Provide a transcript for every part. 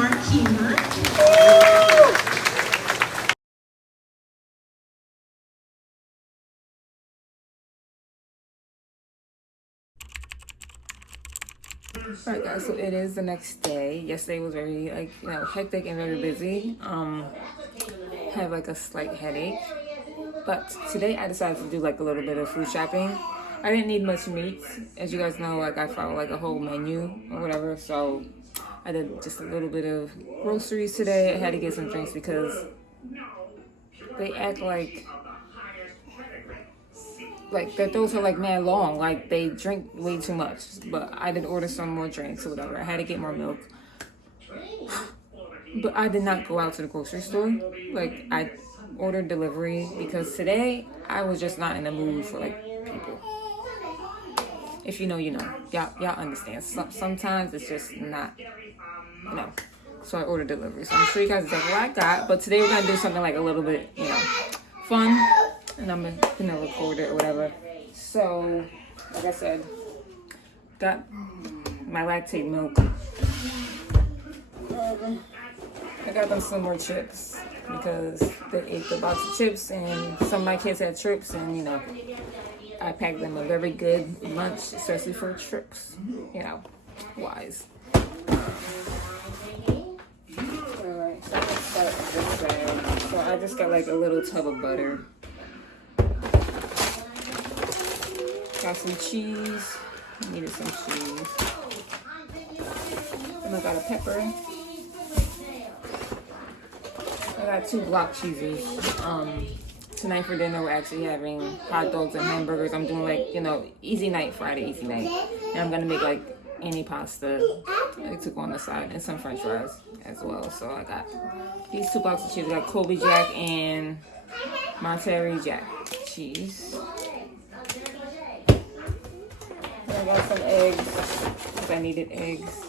Marquina. Alright guys, so it is the next day. Yesterday was very hectic and very busy. Had like a slight headache. But today I decided to do like a little bit of food shopping. I didn't need much meat. As you guys know, like I follow like a whole menu or whatever. So I did just a little bit of groceries today. I had to get some drinks because they act like their throats are like mad long. Like they drink way too much. But I did order some more drinks or whatever. I had to get more milk. But I did not go out to the grocery store. Like I ordered delivery because today I was just not in the mood for like people. If you know, you know. Y'all understand. Sometimes it's just not, So I ordered delivery. So I'm sure you guys exactly what I got. But today we're gonna do something like a little bit, fun. And I'm gonna record it or whatever. So, like I said, got my lactate milk. I got them some more chips because they ate the box of chips and some of my kids had trips and I packed them a very good lunch, especially for trips, wise. Alright, so let's start with this bag. So I just got like a little tub of butter. Got some cheese. Needed some cheese. And I got a pepper. I got 2 block cheeses. Tonight for dinner we're actually having hot dogs and hamburgers. I'm doing like, easy night, Friday, easy night. And I'm gonna make like any pasta I took on the side and some french fries as well. So I got these 2 blocks of cheese. I got Colby Jack and Monterey Jack cheese. And I got some eggs because I needed eggs.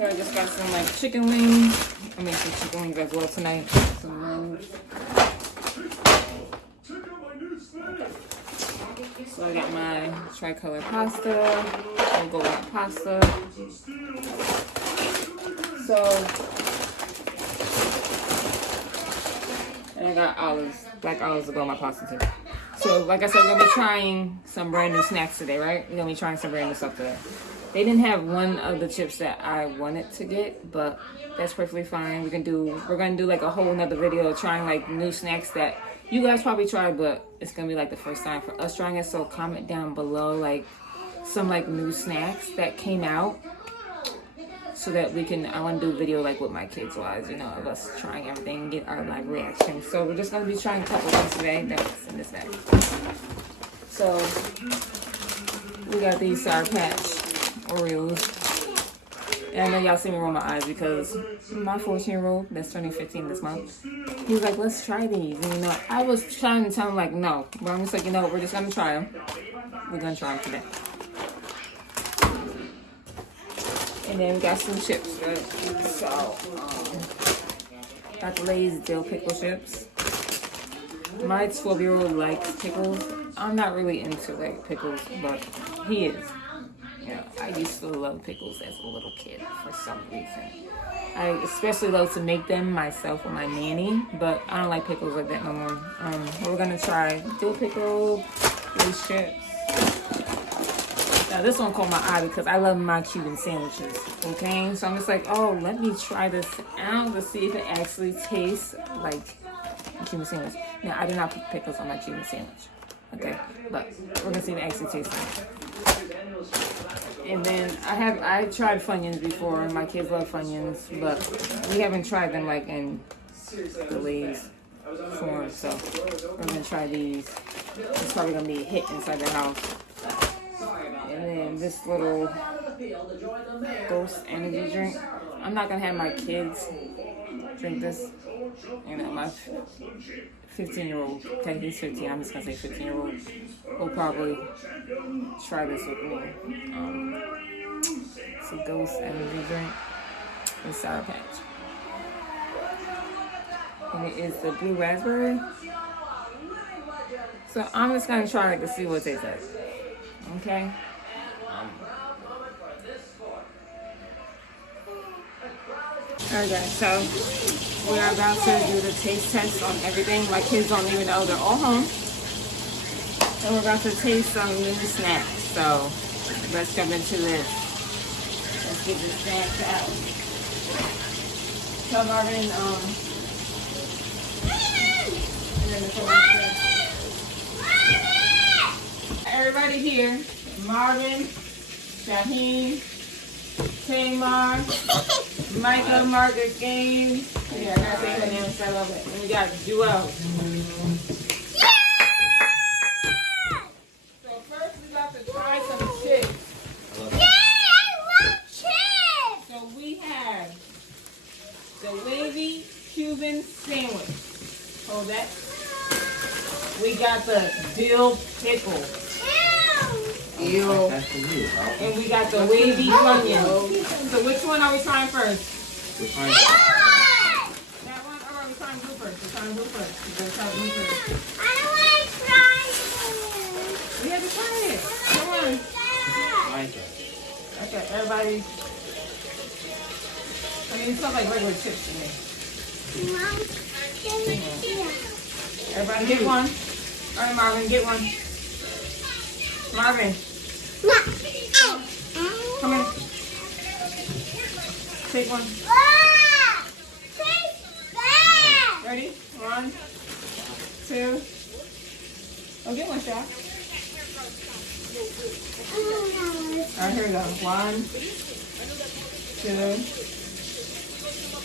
I just got some like chicken wings. I made some chicken wings as well tonight. Some wings. So I got my tricolor pasta. I'll go with pasta. And I got olives, black olives to go on my pasta too. So like I said, we're gonna be trying some brand new snacks today, right? We're gonna be trying some brand new stuff today. They didn't have one of the chips that I wanted to get, but that's perfectly fine. We're gonna do like a whole nother video trying like new snacks that you guys probably tried, but it's gonna be like the first time for us trying it. So comment down below like some like new snacks that came out so that I want to do a video like with my kids wise, of us trying everything and get our live reaction. So we're just gonna be trying a couple things today. That's in this bag. So we got these Sour Patch Oreos. And I know y'all see me roll my eyes because my 14-year-old that's turning 15 this month, he was like, let's try these. And I was trying to tell him like no. But I'm just like, we're just gonna try them. We're gonna try them today. And then we got some chips, right? So got the Lay's dill pickle chips. My 12-year-old likes pickles. I'm not really into like pickles, but he is. I used to love pickles as a little kid for some reason. I especially love to make them myself with my nanny, but I don't like pickles like that no more. We're gonna try dill pickle, these chips. Now this one caught my eye because I love my Cuban sandwiches, okay? So I'm just like, oh, let me try this out to see if it actually tastes like a Cuban sandwich. Now, I do not put pickles on my Cuban sandwich, okay? But we're gonna see if it actually tastes like. And then I tried Funyuns before, and my kids love Funyuns, but we haven't tried them like in the Lay's form, so we're gonna try these. It's probably gonna be a hit inside the house. And then this little Ghost energy drink. I'm not gonna have my kids drink this. My 15-year-old, okay, he's 15, I'm just gonna say 15-year-old, will probably try this with me. It's a Ghost energy drink with Sour Patch. And it is the blue raspberry. So I'm just gonna try it to see what it tastes like. Okay. Alright guys, so we are about to do the taste test on everything. My kids don't even know, they're all home. And we're about to taste some new snacks. So let's jump into this. Let's get the snacks out. Tell Marvin, and then everybody here. Marvin, Shaheen, Tamar, Micah, Margaret, Gaines. Yeah, I gotta say her name instead of it. And we got Jewel. So first we got to try some chips. I love chips! So we have the wavy Cuban sandwich. Hold that. We got the dill pickle. Ew. And we got the wavy onion. So which one are we trying first? We're trying That one? Or are we trying blue first? We're trying blue first. We're trying blue first. I want to try We have to try it. Come on. Okay, everybody. I mean, it smells like regular chips to me. Everybody get one. All right, Marvin, get one. Marvin, come here. Take one. Ready? 1, 2. Oh, get one shot. All right, here we go. 1, 2,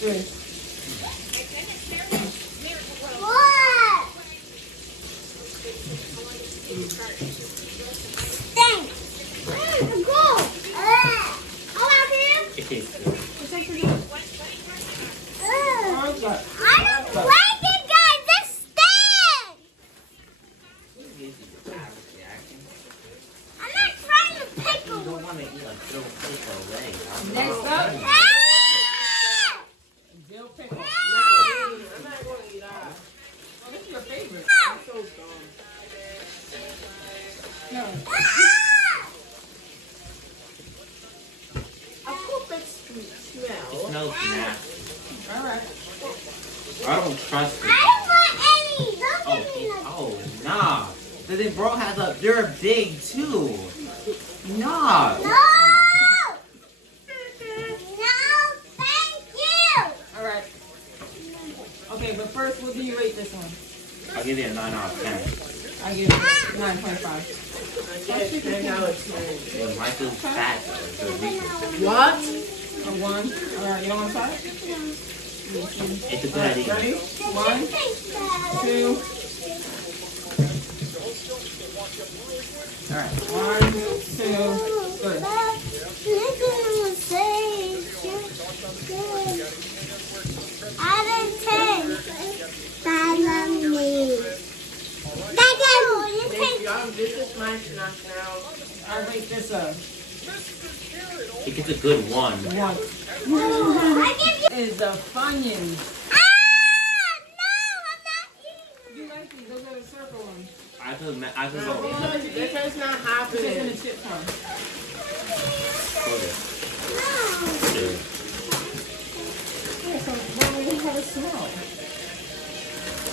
3. It tastes good. Oh, it's got- I don't like it, guys. This stinks. I'm not trying to You pickle. don't want to eat a dill pickle away. Next up, dill pickle. I'm not going to eat that. Oh, this is your favorite. I'm so dumb. No. A cool big smell. It smells nasty. All right. I don't trust it. I don't want any. Don't Oh, give me it- none. oh, nah. The bro has a. They're big too. Nah. No! No, thank you. All right. Okay, but first, what do you rate this one? I'll give it a 9 out of 10. I give it 9.5. I get 10 out of 10. When Michael's fat, though, it's a weakness. What? A 1. All right, you don't want to try it? It's a good idea. Ready? 1, 2. All right. 1, 2, 3. Out of 10. I love me. Thank you. This is my snack now. I rate this a It gets a good 1. 1. I give you. Is the Funyuns. Ah! No, I'm not eating. You like these? Those are the circle ones. I could This is not It's in happening. the chip form. No. Yeah, so why don't we have a smell?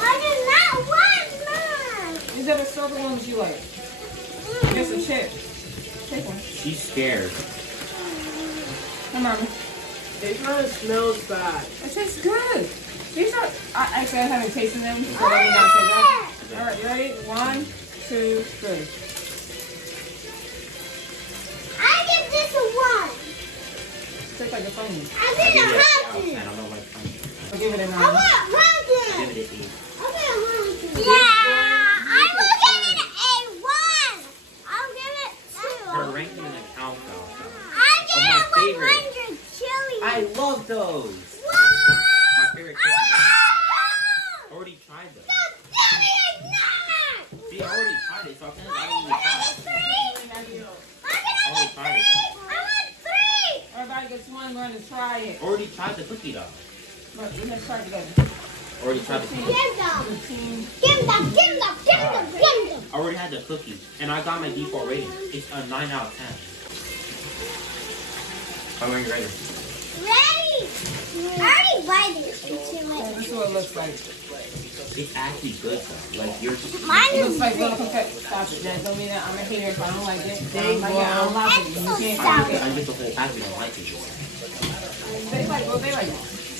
I do not want none. These are the circle ones you like. Just a chip. Take one. She's scared. Come on. It kind of smells bad. It tastes good. These are. Actually, I haven't tasted them, so let me not say that. All right, you ready? 1, 2, 3. I give this a 1. Tastes like a Funyun. I I give give it it a a 10 out of 10. 100. I don't know why it's funny. I'll give it a 9. I want 100. Give it an 8. Yeah, I will give it a 1. I'll give it 2. Her ranking in the count though. I give my it favorite. 100 chili. I love those. What? My favorite I chicken. love Already tried them. those. Give me a 9. See, I already tried it, so I can't. I I don't even try want it. 3. I I'm already gonna tried get it. 3. I want 3. Everybody gets one. We're going to try it. Already tried the cookie dough. Look, let's try it together. Already tried the cookie. Give them. The team. Give them. Give them. Give them. Give them. I already had the the cookie, and I got my default rating. It's a 9 out of 10. How are you rating? Ready? I already bited into So it. this is what it looks like. It's actually good though. Like you're just. Mine It is looks like big. little confetti. Stop it. That don't mean that I'm a hater if I don't like it. They I don't like it. You can't I have it. get the whole pack. You don't like it. They like what they like.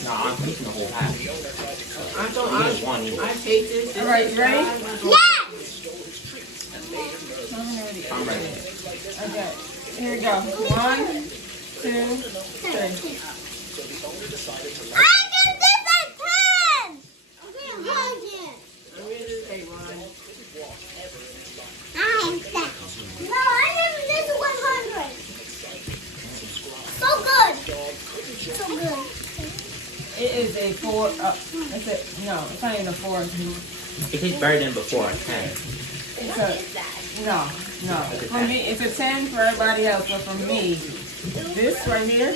No, I'm picking the whole pack. I don't. You get one each. I hate this. All right, you ready? Yes! I'm ready. Okay. Here we go. 1, 2, 3. I give this a 10! Okay, hold it. I'm gonna just take one. I hate that. No, I give this a 100. So good. So good. It is a 4. It's a, no, it's not even a 4. It tastes better than before. A 10. It's a, no. For me, it's a 10 for everybody else, but for me, this right here,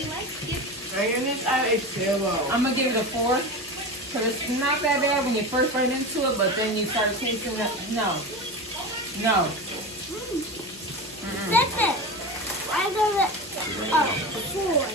I'm gonna add a pillow. I'm gonna give it a 4. Cause it's not that bad when you first bite into it, but then you start tasting it. No. That's it. I give it a 4.